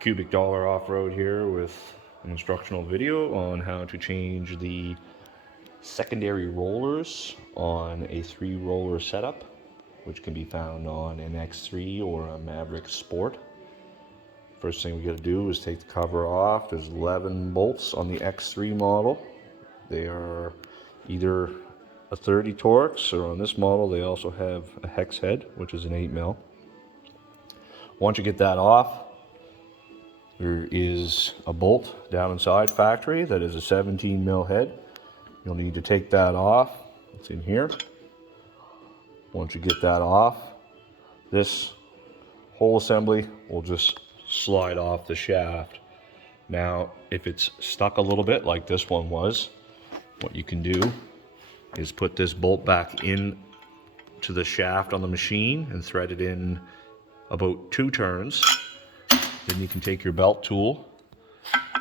Cubic Dollar Off-Road here with an instructional video on how to change the secondary rollers on a 3-roller setup, which can be found on an X3 or a Maverick Sport. First thing we got to do is take the cover off. There's 11 bolts on the X3 model. They are either a 30 Torx, or on this model they also have a hex head, which is an 8mm. Once you get that off, there is a bolt down inside factory that is a 17mm head. You'll need to take that off. It's in here. Once you get that off, this whole assembly will just slide off the shaft. Now, if it's stuck a little bit like this one was, what you can do is put this bolt back in to the shaft on the machine and thread it in about 2 turns. Then you can take your belt tool,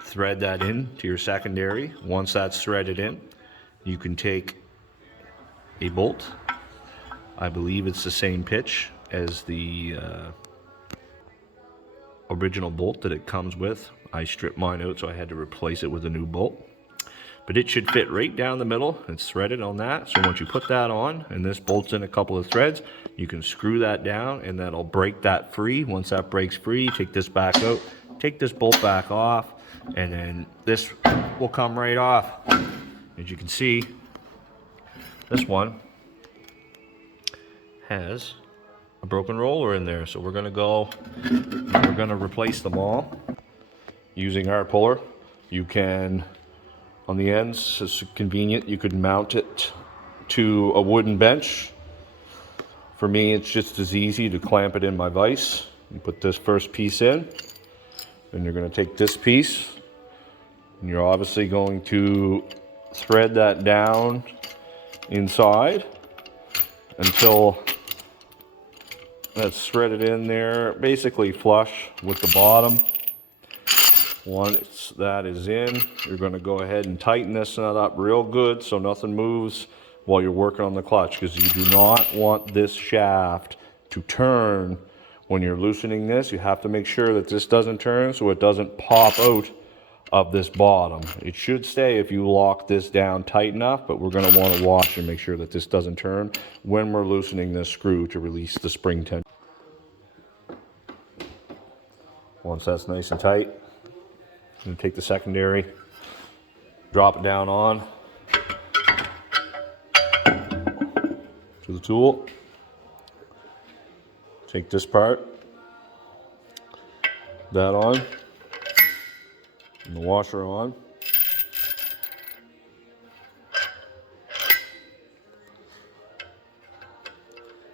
thread that in to your secondary. Once that's threaded in, you can take a bolt. I believe it's the same pitch as the original bolt that it comes with. I stripped mine out, so I had to replace it with a new bolt. But it should fit right down the middle. It's threaded on that. So once you put that on, and this bolts in a couple of threads, you can screw that down and that'll break that free. Once that breaks free, take this back out, take this bolt back off, and then this will come right off. As you can see, this one has a broken roller in there. So we're gonna replace them all using our puller. You can, on the ends, it's convenient, you could mount it to a wooden bench. For me, it's just as easy to clamp it in my vise. You put this first piece in, then you're going to take this piece, and you're obviously going to thread that down inside until that's threaded in there, basically flush with the bottom. Once that is in, you're going to go ahead and tighten this nut up real good so nothing moves while you're working on the clutch, because you do not want this shaft to turn when you're loosening this. You have to make sure that this doesn't turn so it doesn't pop out of this bottom. It should stay if you lock this down tight enough, but we're going to want to watch and make sure that this doesn't turn when we're loosening this screw to release the spring tension. Once that's nice and tight, I'm going to take the secondary, drop it down on to the tool, take this part, that on, and the washer on,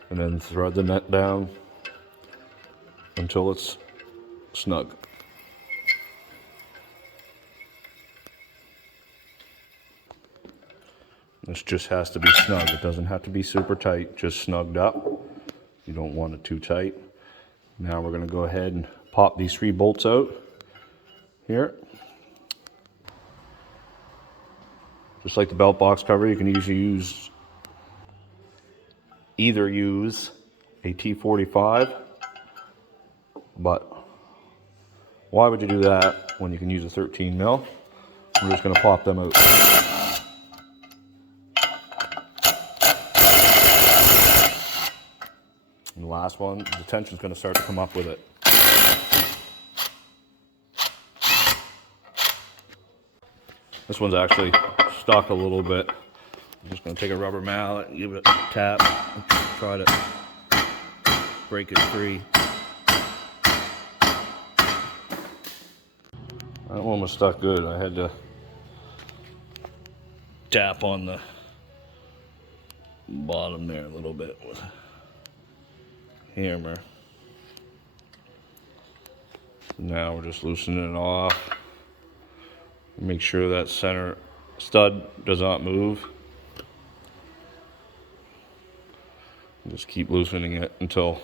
and then thread the nut down until it's snug. This just has to be snug. It doesn't have to be super tight, just snugged up. You don't want it too tight. Now we're going to go ahead and pop these 3 bolts out here. Just like the belt box cover, you can either use a T45, but why would you do that when you can use a 13mm? We're just going to pop them out. And the last one, the tension's going to start to come up with it. This one's actually stuck a little bit. I'm just going to take a rubber mallet and give it a tap and try to break it free. That one was stuck good. I had to tap on the bottom there a little bit with a hammer. Now we're just loosening it off. Make sure that center stud does not move. Just keep loosening it until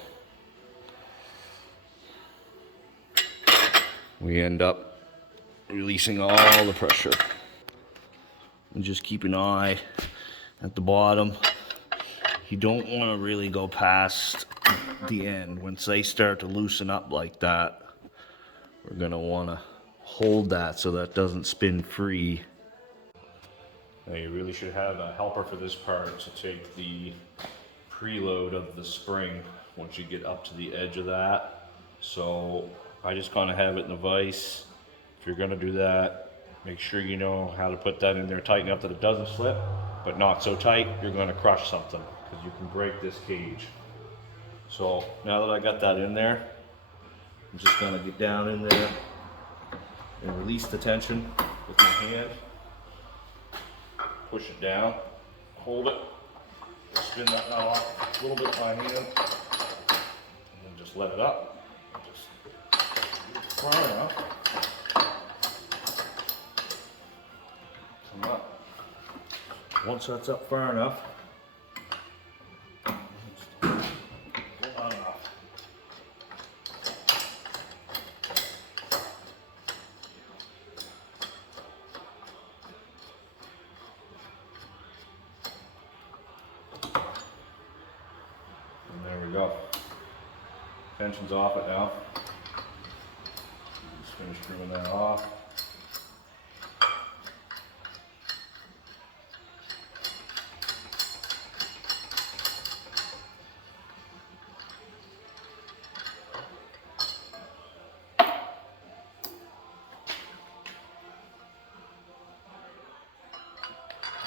we end up releasing all the pressure. And just keep an eye at the bottom. You don't want to really go past the end. Once they start to loosen up like that, we're going to want to hold that so that doesn't spin free. Now you really should have a helper for this part to take the preload of the spring once you get up to the edge of that. So I just kind of have it in the vise. If you're going to do that, make sure you know how to put that in there tight enough that it doesn't slip, but not so tight you're going to crush something, because you can break this cage. So now that I got that in there, I'm just going to get down in there and release the tension with my hand. Push it down, hold it, spin that nut off a little bit with my hand, and then just let it up. Just far enough. Come up. Once that's up far enough, pull that off. And there we go. Tension's off it now. Just finish screwing that off.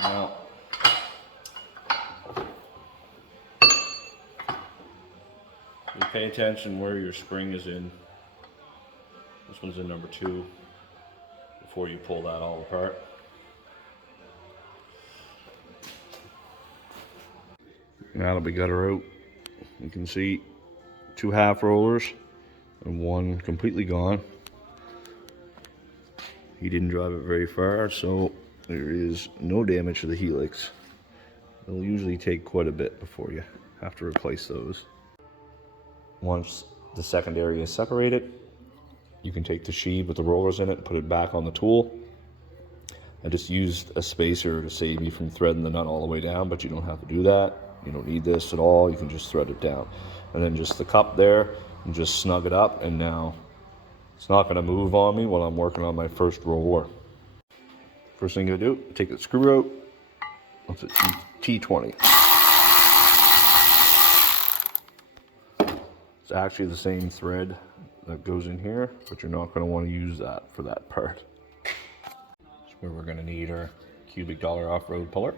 Now, you pay attention where your spring is in. This one's in number 2 before you pull that all apart. Now that we got her out, you can see 2 half rollers and 1 completely gone. He didn't drive it very far, so there is no damage to the helix. It'll usually take quite a bit before you have to replace those. Once the secondary is separated, you can take the sheave with the rollers in it and put it back on the tool. I just used a spacer to save me from threading the nut all the way down, but you don't have to do that. You don't need this at all. You can just thread it down. And then just the cup there, and just snug it up, and now it's not going to move on me while I'm working on my first roller. First thing you're going to do, take the screw out. That's a T20. It's actually the same thread that goes in here, but you're not going to want to use that for that part. That's where we're going to need our cubic dollar off-road puller.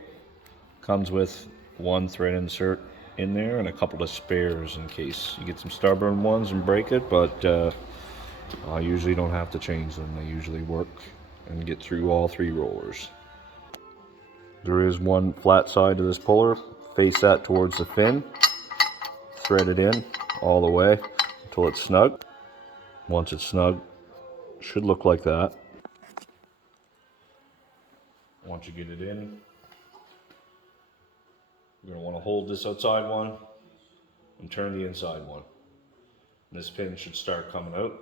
Comes with 1 thread insert in there and a couple of spares in case you get some stubborn ones and break it, but I usually don't have to change them. They usually work and get through all 3 rollers. There is 1 flat side to this puller. Face that towards the fin. Thread it in all the way until it's snug. Once it's snug, it should look like that. Once you get it in, you're going to want to hold this outside one and turn the inside one. And this pin should start coming out.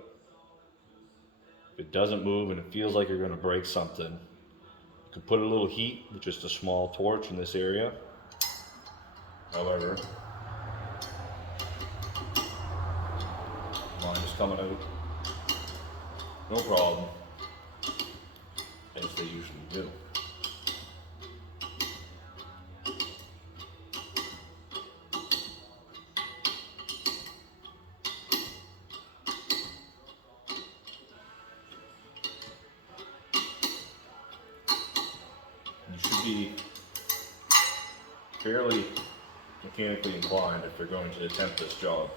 If it doesn't move and it feels like you're going to break something, you can put a little heat with just a small torch in this area. However, mine is coming out, no problem, as they usually do. You should be fairly mechanically inclined if you're going to attempt this job.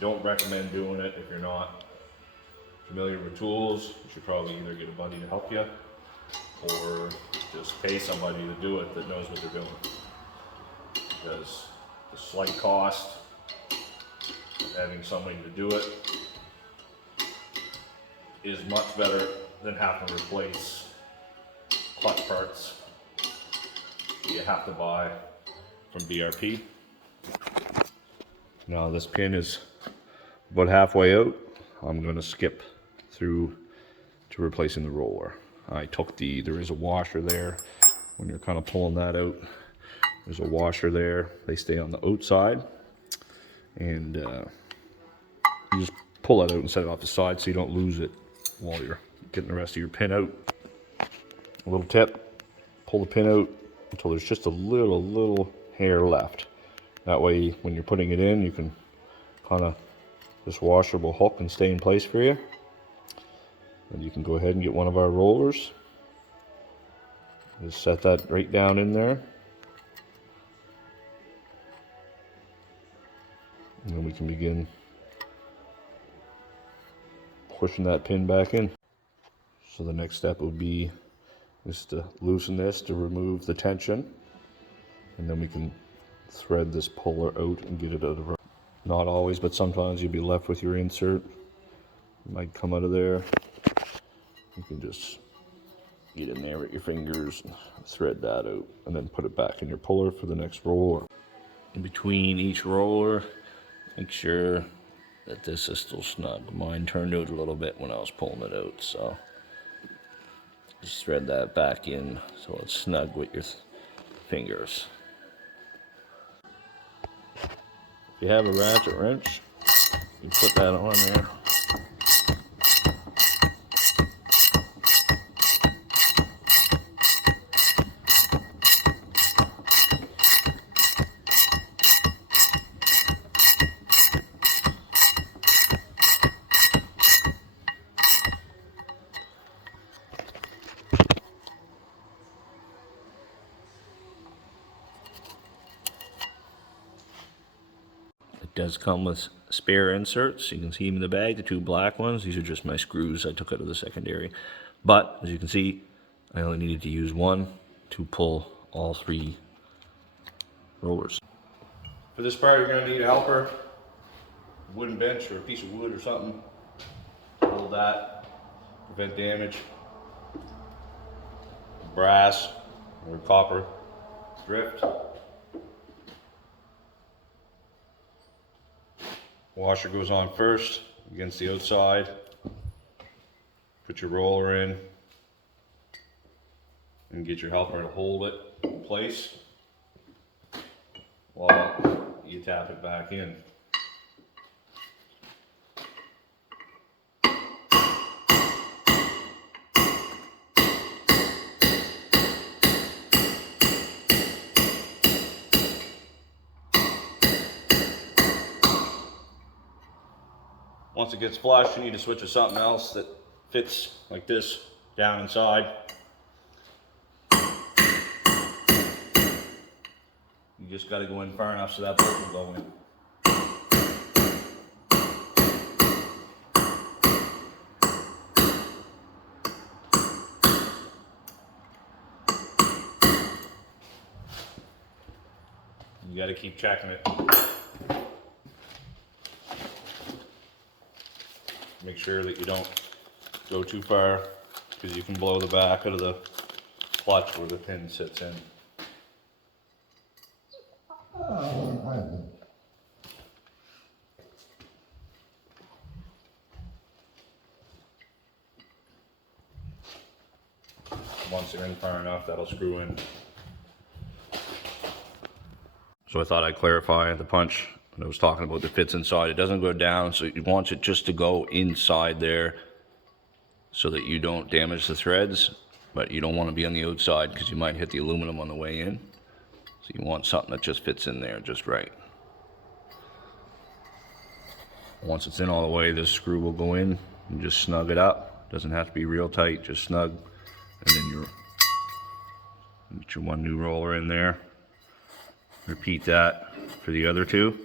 Don't recommend doing it if you're not familiar with tools. You should probably either get a buddy to help you or just pay somebody to do it that knows what they're doing. Because the slight cost of having somebody to do it is much better than having to replace clutch parts you have to buy from BRP. Now this pin is about halfway out. I'm going to skip through to replacing the roller. I took there is a washer there. When you're kind of pulling that out, there's a washer there. They stay on the outside. And you just pull that out and set it off the side so you don't lose it. while you're getting the rest of your pin out. A little tip, pull the pin out until there's just a little hair left. That way when you're putting it in, you can kind of, this washer will hook and stay in place for you. And you can go ahead and get one of our rollers. Just set that right down in there. And then we can begin pushing that pin back in. So the next step would be just to loosen this to remove the tension. And then we can thread this puller out and get it out of the. Not always, but sometimes you'll be left with your insert. It might come out of there. You can just get in there with your fingers, thread that out, and then put it back in your puller for the next roller. In between each roller, make sure that this is still snug. Mine turned out a little bit when I was pulling it out, so just thread that back in so it's snug with your fingers. If you have a ratchet wrench, you put that on there. It does come with spare inserts. You can see them in the bag, the two black ones. These are just my screws I took out of the secondary. But as you can see, I only needed to use one to pull all three rollers. For this part, you're going to need a helper, a wooden bench or a piece of wood or something. Hold that, prevent damage. Brass or copper drift. Washer goes on first against the outside. Put your roller in and get your helper to hold it in place while you tap it back in. Once it gets flush, you need to switch to something else that fits like this down inside. You just got to go in far enough so that bolt will go in. You got to keep checking it. Make sure that you don't go too far because you can blow the back out of the clutch where the pin sits in. Once they're in far enough, that'll screw in. So I thought I'd clarify the punch. I was talking about the fits inside. It doesn't go down, so you want it just to go inside there so that you don't damage the threads, but you don't want to be on the outside because you might hit the aluminum on the way in. So you want something that just fits in there just right. Once it's in all the way, this screw will go in and just snug it up. Doesn't have to be real tight, just snug. And then you get your one new roller in there. Repeat that for the other two.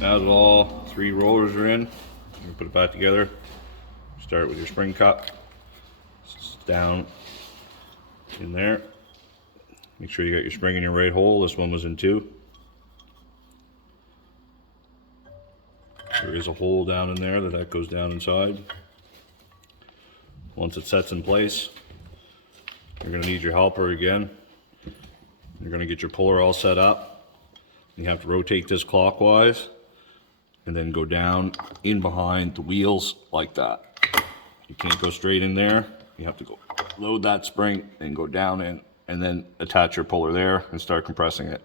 Now that all three rollers are in, you put it back together. Start with your spring cup. It's down in there. Make sure you got your spring in your right hole. This one was in two. There is a hole down in there that goes down inside. Once it sets in place, you're going to need your helper again. You're going to get your puller all set up. You have to rotate this clockwise and then go down in behind the wheels like that. You can't go straight in there. You have to go load that spring and go down in and then attach your puller there and start compressing it.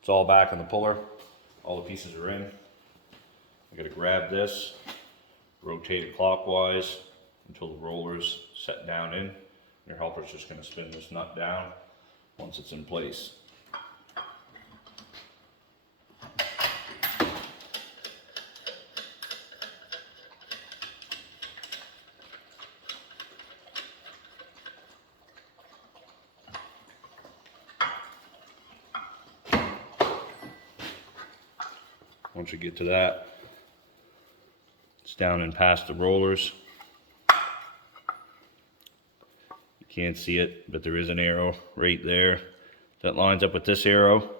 It's all back in the puller. All the pieces are in. I gotta grab this, rotate it clockwise until the roller's set down in. Your helper's just gonna spin this nut down once it's in place. Once you get to that, it's down and past the rollers. You can't see it, but there is an arrow right there that lines up with this arrow.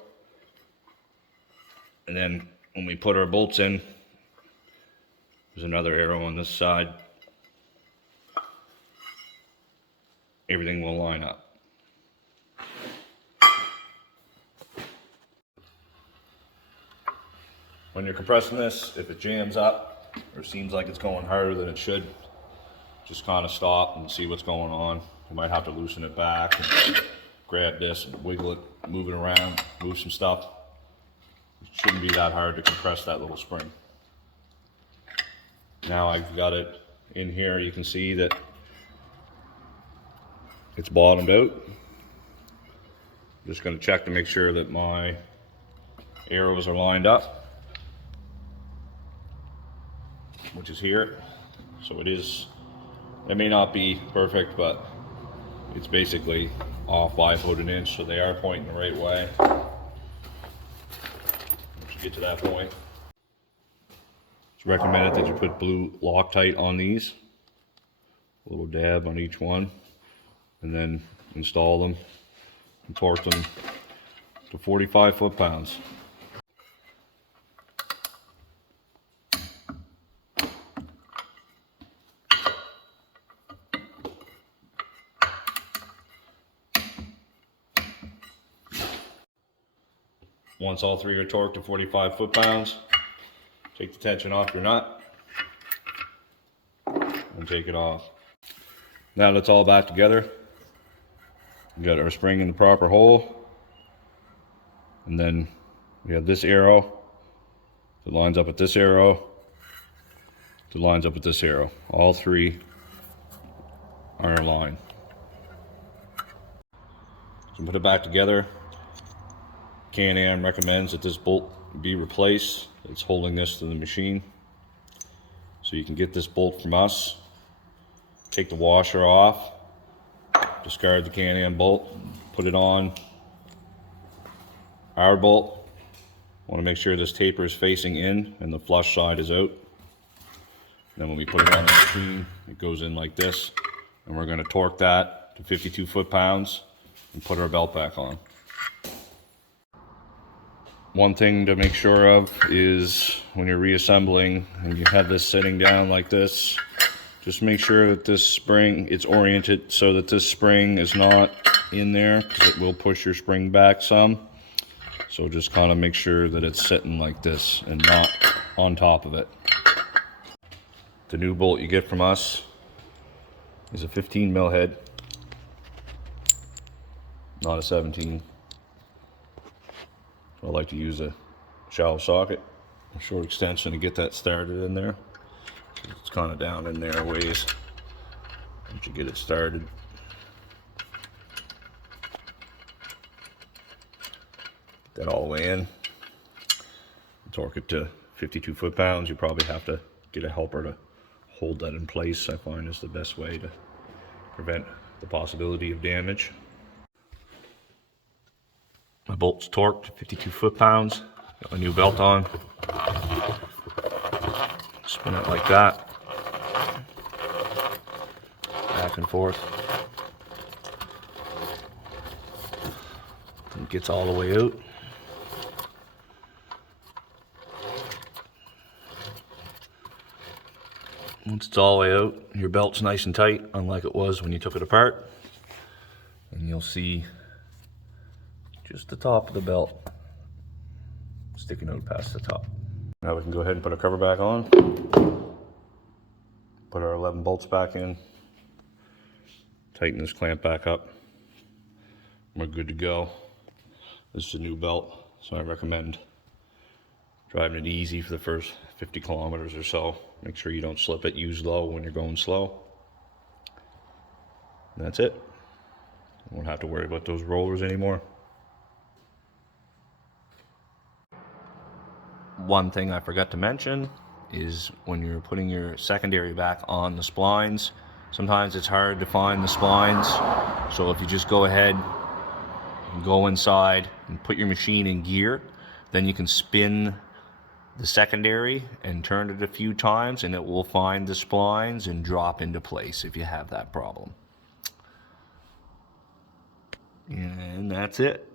And then when we put our bolts in, there's another arrow on this side. Everything will line up. When you're compressing this, if it jams up or seems like it's going harder than it should, just kind of stop and see what's going on. You might have to loosen it back and grab this and wiggle it, move it around, move some stuff. It shouldn't be that hard to compress that little spring. Now I've got it in here, you can see that it's bottomed out. I'm just going to check to make sure that my arrows are lined up, which is here. So it may not be perfect, but it's basically off by about an inch, so they are pointing the right way. Once you get to that point, it's recommended that you put blue Loctite on these, a little dab on each one, and then install them and torque them to 45 foot-pounds. Once all three are torqued to 45 foot-pounds, take the tension off your nut and take it off. Now that it's all back together, we got our spring in the proper hole, and then we have this arrow that lines up with this arrow that lines up with this arrow. All three are in line. So put it back together. Can-Am recommends that this bolt be replaced. It's holding this to the machine. So you can get this bolt from us, take the washer off, discard the Can-Am bolt, put it on our bolt. Want to make sure this taper is facing in and the flush side is out. Then when we put it on the machine, it goes in like this, and we're going to torque that to 52 foot-pounds and put our belt back on. One thing to make sure of is when you're reassembling and you have this sitting down like this, just make sure that this spring, it's oriented so that this spring is not in there, because it will push your spring back some. So just kind of make sure that it's sitting like this and not on top of it. The new bolt you get from us is a 15 mil head, not a 17. I like to use a shallow socket, a short extension to get that started in there. It's kind of down in there a ways once you get it started. Get that all the way in. Torque it to 52 foot-pounds. You probably have to get a helper to hold that in place. I find is the best way to prevent the possibility of damage. My bolt's torqued to 52 foot-pounds. Got my new belt on. Spin it like that. Back and forth. It gets all the way out. Once it's all the way out, your belt's nice and tight, unlike it was when you took it apart. And you'll see just the top of the belt sticking out past the top. Now we can go ahead and put our cover back on. Put our 11 bolts back in. Tighten this clamp back up. We're good to go. This is a new belt, so I recommend Driving it easy for the first 50 kilometers or so. Make sure you don't slip it. Use low when you're going slow. And that's it. You won't have to worry about those rollers anymore. One thing I forgot to mention is when you're putting your secondary back on the splines, sometimes it's hard to find the splines. So if you just go ahead and go inside and put your machine in gear, then you can spin the secondary and turn it a few times and it will find the splines and drop into place if you have that problem. And that's it.